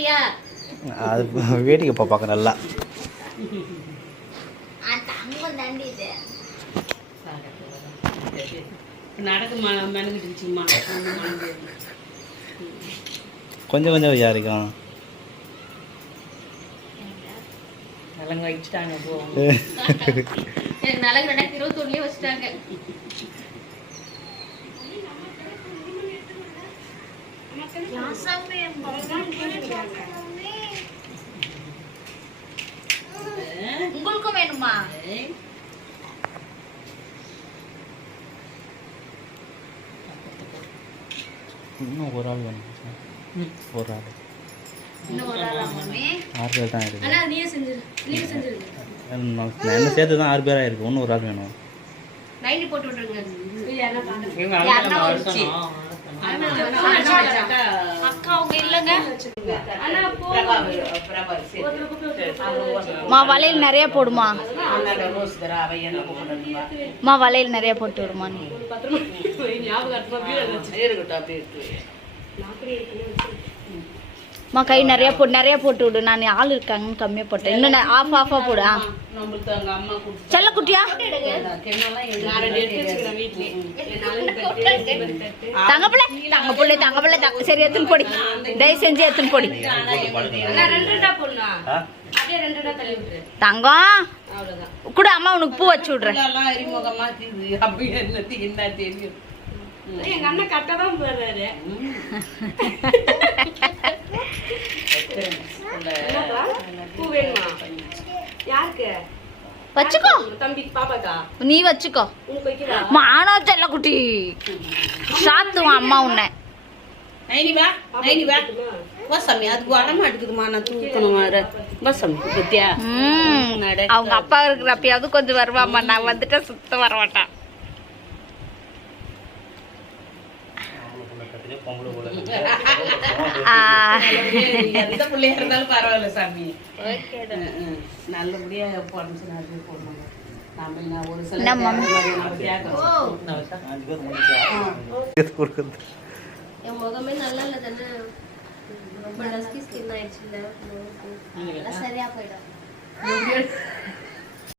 பாக்குறியா? அது வேடிக்கை பார்க்க நல்லா தங்கம் தாண்டி இது நடக்குமா மெனக்கிட்டுச்சுமா கொஞ்சம் கொஞ்சம் விசாரிக்கும் நலங்க வச்சுட்டாங்க போ நலங்கு 2021 வச்சுட்டாங்க. உங்களுக்கும் வேணுமா? இன்னும் ஒரு ஆள் வேணும். ஒரு ஆள் இன்னும் ஒரு ஆளா மம்மி? 6 பேர் தான் இருக்கு. அண்ணா நீயே செஞ்சிரு. நீயே செஞ்சிருங்க. நான் என்ன சேர்த்து தான் 6 பேராக இருக்கு. இன்னும் ஒரு ஆள் வேணும். 90 போட்டு விட்டுருங்க. அக்கா அவங்க இல்லங்க. வளையல் நிறைய போடுமா? வளையல் நிறைய போட்டு விடுமா? கை நிறைய போட்டு விடு. நான் ஆள் இருக்காங்கன்னு கம்மியா போட்டேன். இன்னும் ஆஃபா போடு. செல்லக்குட்டியா தங்கப்பிள்ளை சரி எத்தனை பொடி தயவு செஞ்சு எத்தனை பொடி தங்கம் கூட அம்மா உனக்கு பூ வச்சு விடுறேன். எங்க அண்ணன் கட்டதான் போறாரு. பூ வேணுமா? யாருக்கு? வச்சுக்கோ தம்பிக்கு பாப்பாக்கா நீ வச்சுக்கோ. மானா செல்லக்குட்டி சாத்துவான் அம்மா உன்னை. அவங்க அப்பா இருக்கிறப்பயாவது கொஞ்சம் வருவாம்மா. நான் வந்துட்டா சுத்த வர மாட்டான். எந்த பிள்ளையா இருந்தாலும் பரவாயில்ல சாமி. நல்லபடியா போடணும். என் முகமே நல்லா இல்ல தானே. ரொம்ப டஸ்கி ஸ்கின் ஆயிடுச்சு. சரியா போயிடும்.